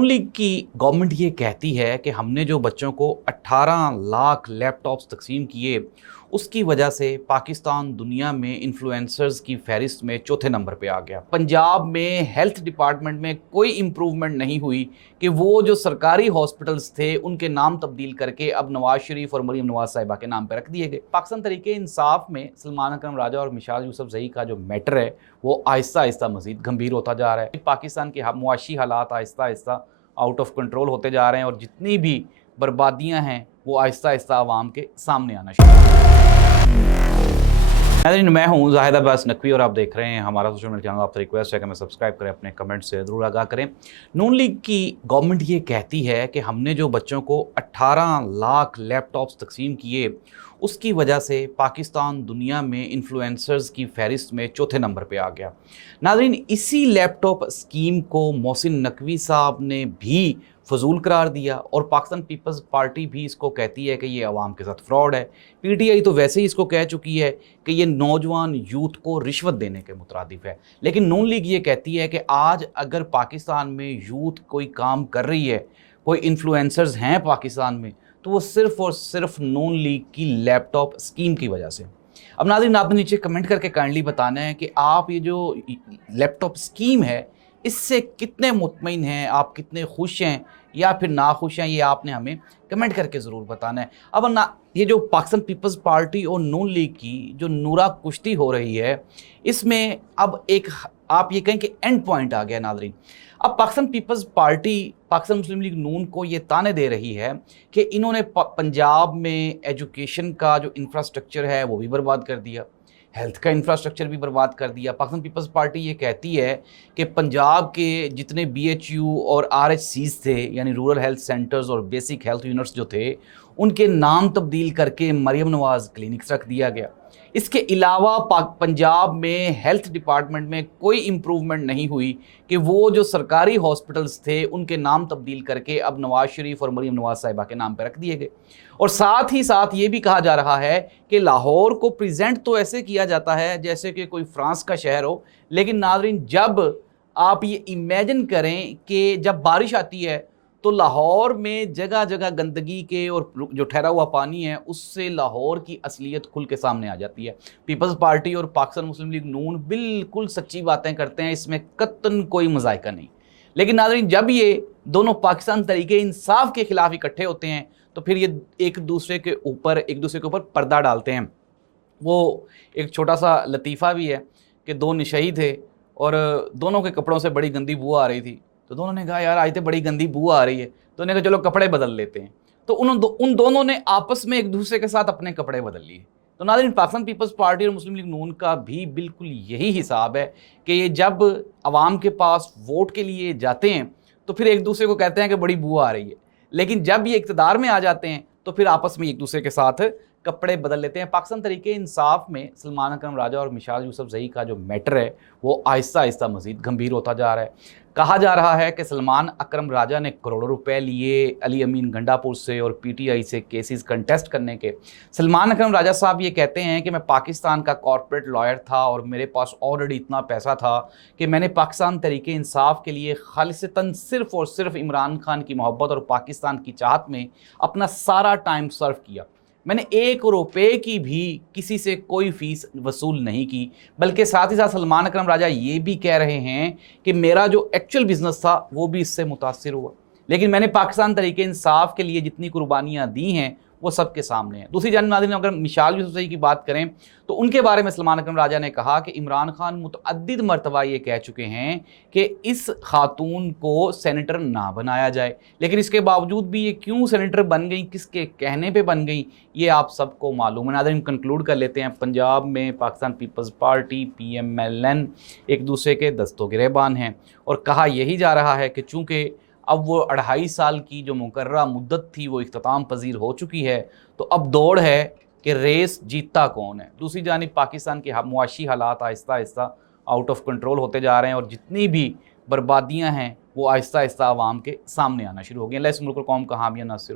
नून league की government ये कहती है कि हमने जो बच्चों को 18 लाख लैपटॉप्स तकसीम किए उसकी वजह से पाकिस्तान दुनिया में इन्फ्लुएंसर्स की फहरिस्त में चौथे नंबर पे आ गया। पंजाब में हेल्थ डिपार्टमेंट में कोई इम्प्रूवमेंट नहीं हुई कि वो जो सरकारी हॉस्पिटल्स थे उनके नाम तब्दील करके अब नवाज शरीफ और मरीम नवाज साहिबा के नाम पर रख दिए गए। पाकिस्तान तरीके इंसाफ में सलमान अकरम राजा और मिशाल यूसुफजई का जो मैटर है वो आहिस्ता आहिस्ता मजीद गंभीर होता जा रहा है। पाकिस्तान के मुआशी हालात Aahista Aahista out of control होते जा रहे हैं और जितनी भी बर्बादियां हैं वो आहिस्ता आहिस्ता आवाम के सामने आना शुरू। मैं हूं जाहिद अब्बास नकवी और आप देख रहे हैं हमारा सोशल मीडिया चैनल। आपसे रिक्वेस्ट है कि हमें सब्सक्राइब करें, अपने कमेंट से ज़रूर आगाह करें। नून लीग की गवर्नमेंट ये कहती है कि हमने जो बच्चों को 18 लाख लैपटॉप्स तकसीम किए उसकी वजह से पाकिस्तान दुनिया में इन्फ्लुएंसर्स की फहरिस्त में चौथे नंबर पे आ गया। नाज़रीन, इसी लैपटॉप स्कीम को मोहसिन नकवी साहब ने भी फजूल करार दिया और पाकिस्तान पीपल्स पार्टी भी इसको कहती है कि ये अवाम के साथ फ्रॉड है। पीटीआई तो वैसे ही इसको कह चुकी है कि ये नौजवान यूथ को रिश्वत देने के मुतरादिफ है। लेकिन नून लीग ये कहती है कि आज अगर पाकिस्तान में यूथ कोई काम कर रही है, कोई इन्फ्लुएंसर्स हैं पाकिस्तान में, तो वो सिर्फ़ और सिर्फ नून लीग की लैपटॉप स्कीम की वजह से। अब नाज़रीन, आपने नीचे कमेंट करके काइंडली बताना है कि आप ये जो लैपटॉप स्कीम है इससे कितने मुतमईन हैं, आप कितने खुश हैं या फिर नाखुश हैं, ये आपने हमें कमेंट करके ज़रूर बताना है। अब ना ये जो पाकिस्तान पीपल्स पार्टी और नून लीग की जो नूरा कुश्ती हो रही है, इसमें अब एक आप ये कहें कि एंड पॉइंट आ गया नाज़रीन। अब पाकिस्तान पीपल्स पार्टी पाकिस्तान मुस्लिम लीग नून को ये ताने दे रही है कि इन्होंने पंजाब में एजुकेशन का जो इंफ्रास्ट्रक्चर है वो भी बर्बाद कर दिया, हेल्थ का इंफ्रास्ट्रक्चर भी बर्बाद कर दिया। पाकिस्तान पीपल्स पार्टी ये कहती है कि पंजाब के जितने बीएचयू और आरएचसीज थे, यानी रूरल हेल्थ सेंटर्स और बेसिक हेल्थ यूनिट्स जो थे, उनके नाम तब्दील करके मरीम नवाज क्लिनिक्स रख दिया गया। इसके अलावा पंजाब में हेल्थ डिपार्टमेंट में कोई इम्प्रूवमेंट नहीं हुई कि वो जो सरकारी हॉस्पिटल्स थे उनके नाम तब्दील करके अब नवाज शरीफ और मरीम नवाज साहिबा के नाम पर रख दिए गए। और साथ ही साथ ये भी कहा जा रहा है कि लाहौर को प्रेजेंट तो ऐसे किया जाता है जैसे कि कोई फ्रांस का शहर हो, लेकिन नाज़रीन जब आप ये इमेजिन करें कि जब बारिश आती है तो लाहौर में जगह जगह गंदगी के और जो ठहरा हुआ पानी है उससे लाहौर की असलियत खुल के सामने आ जाती है। पीपल्स पार्टी और पाकिस्तान मुस्लिम लीग नून बिल्कुल सच्ची बातें करते हैं, इसमें कतन कोई मजायका नहीं। लेकिन नाज़रीन, जब ये दोनों पाकिस्तान तरीके इंसाफ के खिलाफ इकट्ठे होते हैं तो फिर ये एक दूसरे के ऊपर पर्दा डालते हैं। वो एक छोटा सा लतीफ़ा भी है कि दो नशई थे और दोनों के कपड़ों से बड़ी गंदी बू आ रही थी, तो दोनों ने कहा यार आज तो बड़ी गंदी बू आ रही है, तो उन्होंने कहा चलो कपड़े बदल लेते हैं। तो उन दोनों ने आपस में एक दूसरे के साथ अपने कपड़े बदल लिए। तो नाज़रीन, पाकिस्तान पीपल्स पार्टी और मुस्लिम लीग नून का भी बिल्कुल यही हिसाब है कि ये जब आवाम के पास वोट के लिए जाते हैं तो फिर एक दूसरे को कहते हैं कि बड़ी बू आ रही है, लेकिन जब ये इक़्तिदार में आ जाते हैं तो फिर आपस में एक दूसरे के साथ कपड़े बदल लेते हैं। पाकिस्तान तरीके इंसाफ में सलमान अकरम राजा और मिशाल यूसुफजई का जो मैटर है वो आहिस्ता आहिस्ता मजीद गंभीर होता जा रहा है। कहा जा रहा है कि सलमान अकरम राजा ने करोड़ों रुपए लिए अली अमीन गंडापुर से और पीटीआई से केसेस कंटेस्ट करने के। सलमान अकरम राजा साहब ये कहते हैं कि मैं पाकिस्तान का कॉर्पोरेट लॉयर था और मेरे पास ऑलरेडी इतना पैसा था कि मैंने पाकिस्तान तरीके इंसाफ के लिए खालिसतन सिर्फ़ और सिर्फ इमरान खान की मोहब्बत और पाकिस्तान की चाहत में अपना सारा टाइम सर्व किया। मैंने 1 रुपये की भी किसी से कोई फ़ीस वसूल नहीं की, बल्कि साथ ही साथ सलमान अकरम राजा ये भी कह रहे हैं कि मेरा जो एक्चुअल बिज़नेस था वो भी इससे मुतासिर हुआ, लेकिन मैंने पाकिस्तान तरीके इंसाफ के लिए जितनी कुर्बानियाँ दी हैं वो सबके सामने है। दूसरी जानिब नाज़रीन, अगर मिशाल यूसुफजई की बात करें तो उनके बारे में सलमान अकरम राजा ने कहा कि इमरान खान मुतअद्दिद मरतबा ये कह चुके हैं कि इस खातून को सेनेटर ना बनाया जाए, लेकिन इसके बावजूद भी ये क्यों सेनेटर बन गई, किसके कहने पे बन गई, ये आप सबको मालूम है। नाज़रीन, कंक्लूड कर लेते हैं। पंजाब में पाकिस्तान पीपल्स पार्टी PMLN एक दूसरे के दस्तों गिरेबान हैं और कहा यही जा रहा है कि चूँकि अब वो 2.5 साल की जो मुकर्ररा मुद्दत थी वो इख्तिताम पजीर हो चुकी है, तो अब दौड़ है कि रेस जीतता कौन है। दूसरी जानिब पाकिस्तान के मुआशी हालात Aahista Aahista out of control होते जा रहे हैं और जितनी भी बर्बादियां हैं वो आहिस्ता आहिस्ता आवाम के सामने आना शुरू हो गई। अल्लाह इस मुल्क और कौम का हामी नासिर।